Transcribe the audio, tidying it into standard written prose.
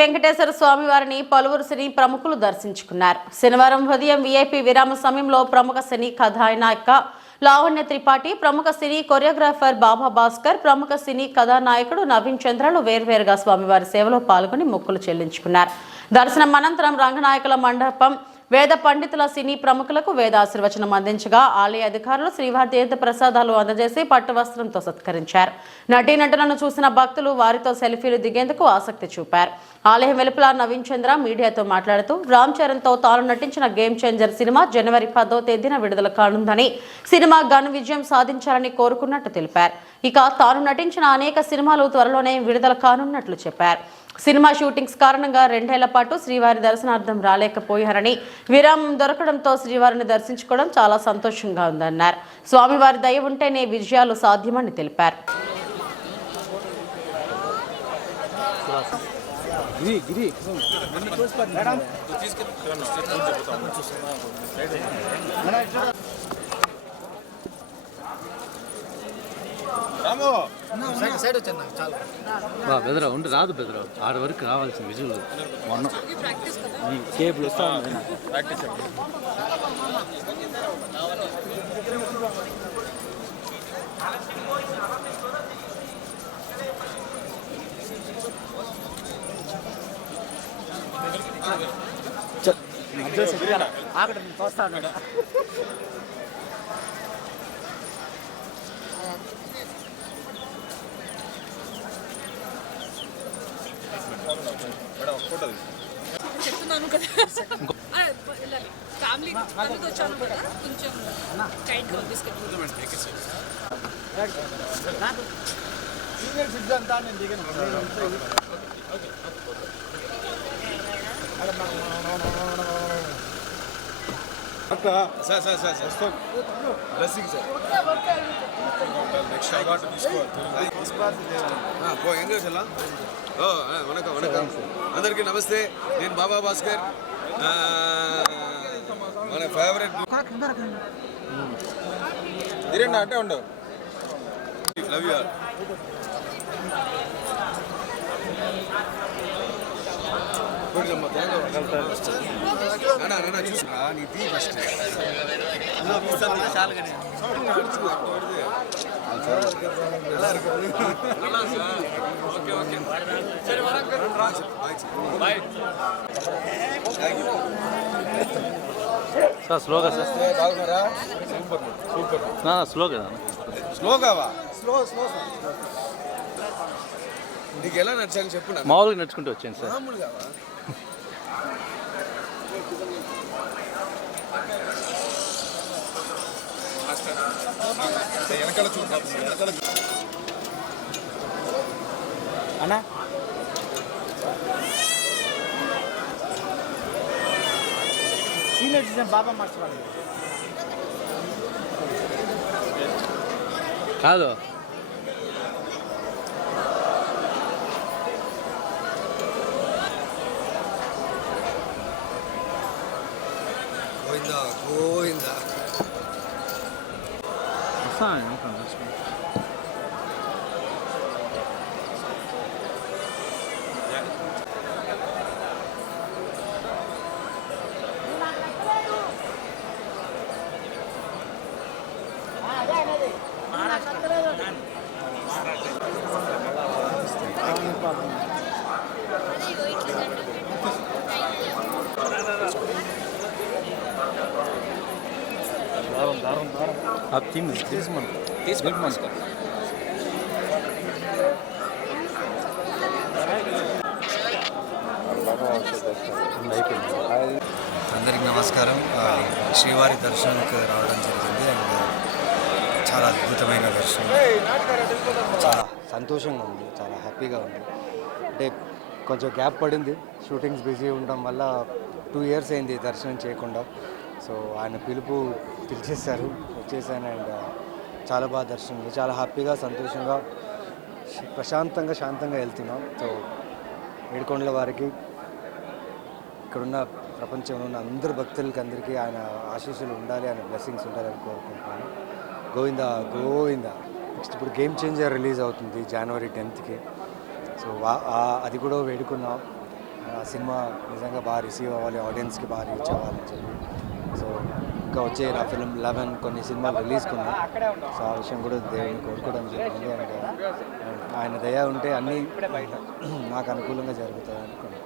వెంకటేశ్వర స్వామి వారిని పలువురు సినీ ప్రముఖులు దర్శించుకున్నారు. శనివారం ఉదయం వీఐపీ విరామ సమయంలో ప్రముఖ సినీ కథానాయిక లావణ్య త్రిపాఠి, ప్రముఖ సినీ కొరియోగ్రాఫర్ బాబా భాస్కర్, ప్రముఖ సినీ కథానాయకుడు నవీన్ చంద్రలు వేర్వేరుగా స్వామివారి సేవలో పాల్గొని మొక్కులు చెల్లించుకున్నారు. దర్శనం అనంతరం రంగనాయకుల మండపం వేద పండితుల సినీ ప్రముఖులకు వేదాశీర్వచనం అందించగా ఆలయ అధికారులు శ్రీవారి తీర్థ ప్రసాదాలు అందజేసి పట్టువస్త్రంతో సత్కరించారు. నటీనటులను చూసిన భక్తులు వారితో సెల్ఫీలు దిగేందుకు ఆసక్తి చూపారు. ఆలయం వెలుపల నవీన్ చంద్ర మీడియాతో మాట్లాడుతూ రామ్ చరణ్తో తాను నటించిన గేమ్ చేంజర్ సినిమా జనవరి 10వ తేదీన విడుదల కానుందని, సినిమా ఘన విజయం సాధించాలని కోరుకున్నట్టు తెలిపారు. ఇక తాను నటించిన అనేక సినిమాలు త్వరలోనే విడుదల కానున్నట్లు చెప్పారు. సినిమా షూటింగ్స్ కారణంగా 2 ఏళ్ల పాటు శ్రీవారి దర్శనార్థం రాలేకపోయారని, విరామం దొరకడంతో శ్రీవారిని దర్శించుకోవడం చాలా సంతోషంగా ఉందన్నారు. స్వామివారి దయ ఉంటేనే విజయాలు సాధ్యమని తెలిపారు. బెదరా ఉండి రాదు, బెదరా ఆడ వరకు రావాల్సిన విజువల్ మొన్న కేబుల్ వస్తా ప్రాక్టీస్. చెప్తున్నాను కదా, ఫ్యామిలీ వచ్చాను కదా, కొంచెం టైట్గా అందరికీ నమస్తే. నేను బాబా భాస్కర్. మన ఫేవరెట్ దిరేనా అంటే ఉండవు. Love you all. చూసా నీది ఫస్ట్ సార్ స్లోగా సార్. బాగున్నారా? Super super. స్లోగా స్లోగావా? స్లో నీకు ఎలా నచ్చాలి చెప్పు. మామూలుగా నడుచుకుంటూ వచ్చాను సార్. మామూలుగా వెనకాల చూద్దాం. అన్నా సీనియర్ సిటిజన్ బాబా మాస్టర్ కాదు. గోవిందా గోవిందా. आप तीन तीस मन అందరికి నమస్కారం. శ్రీవారి దర్శనానికి రావడం జరిగింది. అండ్ చాలా అద్భుతమైన దర్శనం. చాలా సంతోషంగా ఉంది, చాలా హ్యాపీగా ఉంది. అంటే కొంచెం గ్యాప్ పడింది, షూటింగ్స్ బిజీ ఉండడం వల్ల 2 years అయింది దర్శనం చేయకుండా. సో ఆయన పిలిచేశారు, వచ్చేసాను. అండ్ చాలా బాగా దర్శనం, చాలా హ్యాపీగా సంతోషంగా ప్రశాంతంగా శాంతంగా వెళ్తున్నాం. సో ఏడుకొండల వారికి, ఇక్కడున్న ప్రపంచంలో ఉన్న అందరు భక్తులకి అందరికీ ఆయన ఆశీస్సులు ఉండాలి, ఆయన బ్లెస్సింగ్స్ ఉండాలని కోరుకుంటున్నాను. గోవిందా గోవిందా. నెక్స్ట్ ఇప్పుడు గేమ్ చేంజర్ రిలీజ్ అవుతుంది January 10th. సో అది కూడా వేడుకున్నాం. ఆ సినిమా నిజంగా బాగా రిసీవ్ అవ్వాలి, ఆడియన్స్కి బాగా రీచ్ అవ్వాలని చెప్పి. సో ఇంకా వచ్చే నా ఫిల్మ్ 11 కొన్ని సినిమాలు రిలీజ్కి ఉన్నాయి. సో ఆ విషయం కూడా దేవుడిని కోరుకోవడం జరిగింది. అండ్ ఆయన దయ ఉంటే అన్నీ నాకు అనుకూలంగా జరుగుతాయని అనుకుంటున్నాను.